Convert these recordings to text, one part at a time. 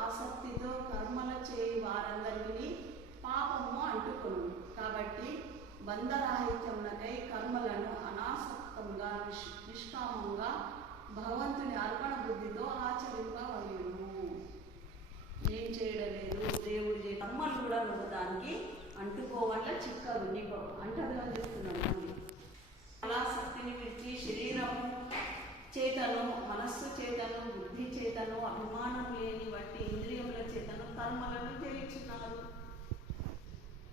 ఆసక్తితో కర్మల చేయి వారందరికీ పాపము అంటుకును. కాబట్టి బంధరాహిత్యమునకై కర్మలను అనాసక్తంగా నిష్ నిష్కామంగా భగవంతుని అర్పణ బుద్ధితో ఆచరింపవలేను. ఏం చేయడం లేదు దేవుడు కర్మలు కూడా నువ్వు దానికి అంటుకోవల్ల చిక్కదు నీకు అంటగా చేస్తున్నాను చేతను మనస్సు చేతను బుద్ధి చేతను అభిమానం లేని వంటి ఇంద్రియముల చేతను కర్మలను చేయుచున్నారు.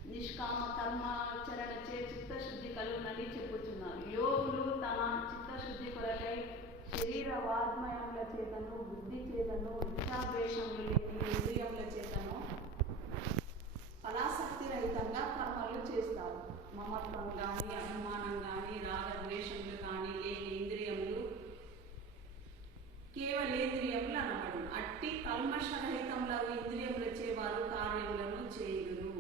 నిష్కామ కర్మాచరణ చే చిత్తశుద్ధి కలుగునని చెప్పుచున్నారు. యోగులు తన చిత్తశుద్ధి కొరకై శరీర వాగ్మయముల చేతను బుద్ధి చేతను ఇచ్చాద్వేషములు లేని ఇంద్రియముల చేతను ఫలాసక్తి రహితంగా కర్మలు చేస్తారు మమత్వం కానీ అభిమానం కానీ రాగద్వేషములు కానీ లేని ఇంద్రియములు కేవలేంద్రియములు అనబడు అట్టి కల్మషరహితములకు ఇంద్రియములు వారు కార్యములను చేయుదురు.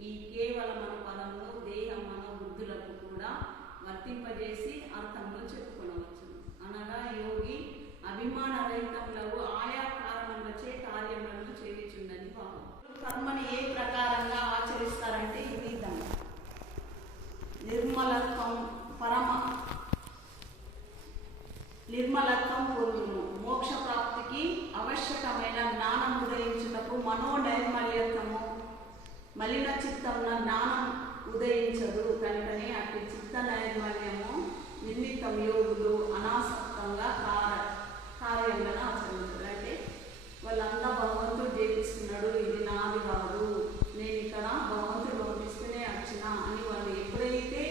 ఈ కేవలమను పదమును దేహ వృద్ధులకు కూడా వర్తింపజేసి అర్థములు చెప్పుకొనవచ్చు అనగా యోగి అభిమాన రహితములకు ఆయా కారణములచే కార్యములను చేయుచుండని భావం కర్మని ఏ ప్రకారంగా ఆచరిస్తారంటే ఇది దాన్ని నిర్మలత్వం పరమ నిర్మలత్వం పొందును మోక్ష ప్రాప్తికి ఆవశ్యకమైన జ్ఞానం ఉదయించుటకు మలిన చిత్తమున జ్ఞానం ఉదయించదు. కనుకనే అట్టి చిత్త నైర్మల్యము నిమిత్తం యోగులు అనాసక్తంగా కార కార్యంగా ఆచరించారు అంటే వాళ్ళంతా భగవంతుడు జీవిస్తున్నాడు. ఇది నాది కాదు. నేను ఇక్కడ భగవంతుడు పంపిస్తేనే వచ్చిన అని వాళ్ళు ఎప్పుడైతే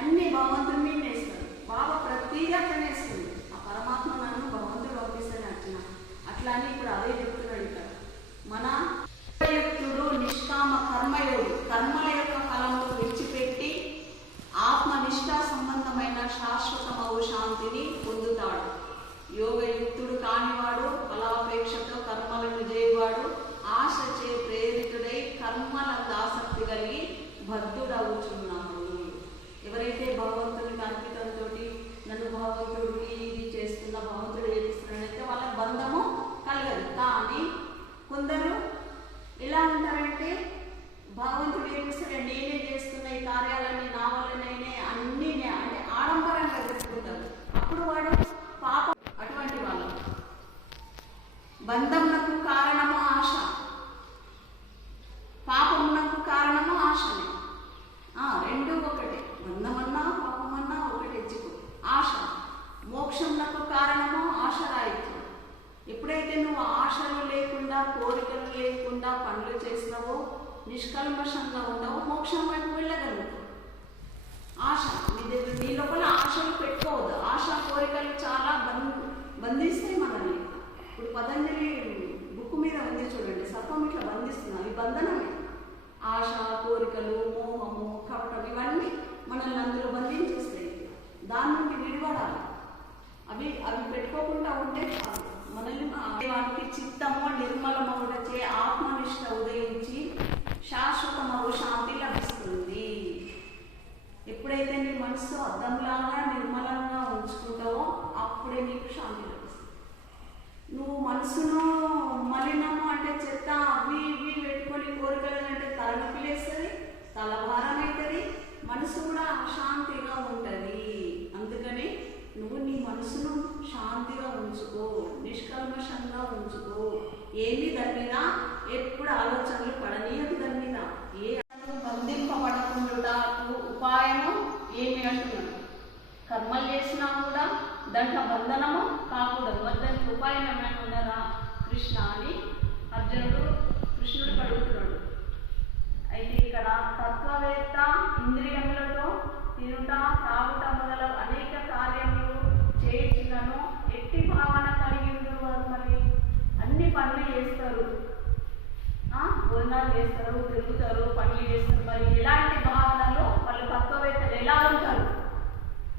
అన్ని భగవంతుడి మీద వేస్తారు బాబా ప్రతీది అట్లనే వేస్తుంది ఆ పరమాత్మ నన్ను భగవంతుడు పంపిస్తేనే వచ్చిన అట్లా అని ఇప్పుడు అదే చెప్తున్నాడు ఇక్కడ మన యుక్తుడు నిష్కామ కర్మయోగి కర్మల యొక్క ఫలము విడిచిపెట్టి ఆత్మనిష్ట సంబంధమైన శాశ్వతమవు శాంతిని పొందుతాడు. యోగయుక్తుడు కానివాడు ఫలాపేక్షతో కర్మలను చేయవాడు ఆశచే ప్రేరితుడై కర్మల ఆసక్తి కలిగి భక్తుడవుచున్నాడు. ఎవరైతే భగవంతునికి అంకితంతో నన్ను భగవంతుడికి ఇది చేస్తున్న భగవంతుడు చేపిస్తున్నాడైతే వాళ్ళకి బంధము కలగదు. కానీ కొందరు పనులు చేసినావో నిష్కల్మషంగా ఉన్నావో మోక్షం వైపు వెళ్ళగలుగుతావు ఆశ నీ దగ్గర నీ లోపల ఆశలు పెట్టుకోవద్దు. ఆశ కోరికలు చాలా బంధ బంధిస్తాయి మనల్ని. ఇప్పుడు పతంజలి బుక్ మీద ఉంది చూడండి. సర్పం ఇట్లా బంధిస్తుంది అవి బంధనమే. ఆశ కోరికలు మోహము కపటం ఇవన్నీ మనల్ని అందులో బంధించేస్తాయి. దాని నుండి విడిపడాలి. అవి అవి పెట్టుకోకుండా ఉంటే మనల్ని దేవానికి చిత్తము కూడా అశాంతిగా ఉంటుంది. అందుకని నువ్వు నీ మనసును శాంతిగా ఉంచుకో నిష్కల్మషంగా ఉంచుకో. ఏమి దాని మీద ఎప్పుడు ఆలోచనలు పడనీయదు దాని మీద. ఏ బంధింపబడకుండాకు ఉపాయము ఏమి అంటున్నాడు కర్మలు చేసినా కూడా దాంట్లో బంధనము కాకూడదు. మరి దానికి ఉపాయం ఏమైనా ఉన్నారా కృష్ణ అని అర్జునుడు కృష్ణుడు అడుగుతున్నాడు అయితే ఇక్కడ తత్వవేత్త భోజనాలు తిరుగుతారు పనులు చేస్తారు. మరి ఎలాంటి భావనలో వాళ్ళు తత్వవేత్తలు ఎలా ఉంటారు?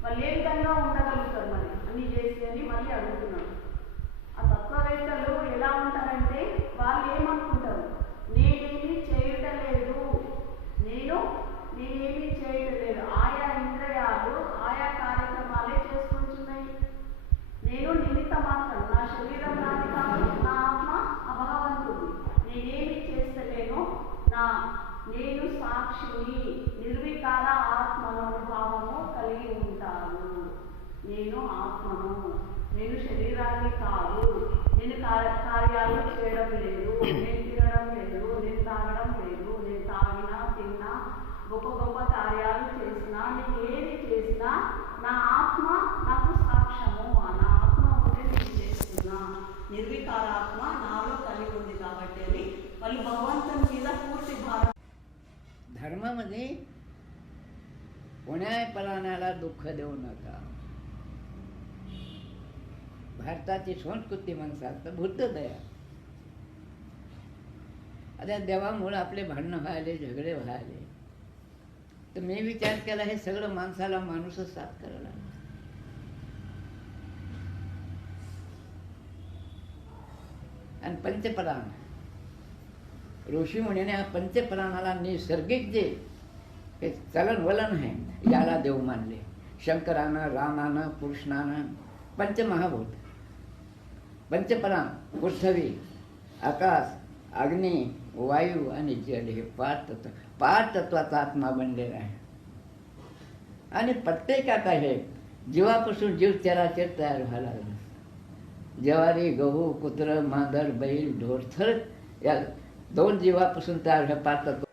వాళ్ళు ఏ విధంగా ఉండగలుగుతారు మరి? అన్ని చేసి అని మళ్ళీ అడుగుతున్నాను. ఆ తత్వవేత్తలు ఎలా ఉంటారంటే వాళ్ళు ఏమనుకుంటారు నేనేమి చేయటం లేదు నేను నేనేమి చేయటం లేదు ఆయా ఇంద్రియాలు ఆయా కార్యక్రమాలే చేసుకుంటున్నాయి నేను నిమిత్త మాత్రం నా శరీరం నాది కాదు నా ఆత్మ అభగవంతుడు నేనేమి చేస్తలేనో నా నేను సాక్షిని నిర్వికార ఆత్మనోభావము కలిగి ఉంటాను. నేను ఆత్మను నేను శరీరాన్ని కాదు నేను కార్యాలు చేయడం లేదు నేను తినడం లేదు నేను తాగడం లేదు నేను తాగినా తిన్నా గొప్ప గొప్ప కార్యాలు చేసినా నేను ఏది చేసినా कोण्या प्राण्याला दुःख देऊ नका. भारताची संस्कृती म्हणतात तर बुद्ध दया आता देवामुळे आपले भांडणं व्हायले झगडे व्हायले. तर मी विचार केला हे सगळं माणसाला माणूसच साथ करायला आणि पंचप्राण ऋषी मुनीने पंचप्राणाला नैसर्गिक जे हे चलन वलन आहे याला देव मानले. शंकरानं रामानं कृष्णानं पंचमहाभूत. पंचपरा पृथ्वी आकाश अग्नी वायू आणि जल हे पाच तत्व पाच तत्वाचा आत्मा बनलेला आहे. आणि प्रत्येकात आहे जीवापासून जीव चराचर तयार व्हायला लागला. ज्वारी गहू कुत्र मांदर बैल ढोरथर या दोन जीवापासून तयार पाच तत्व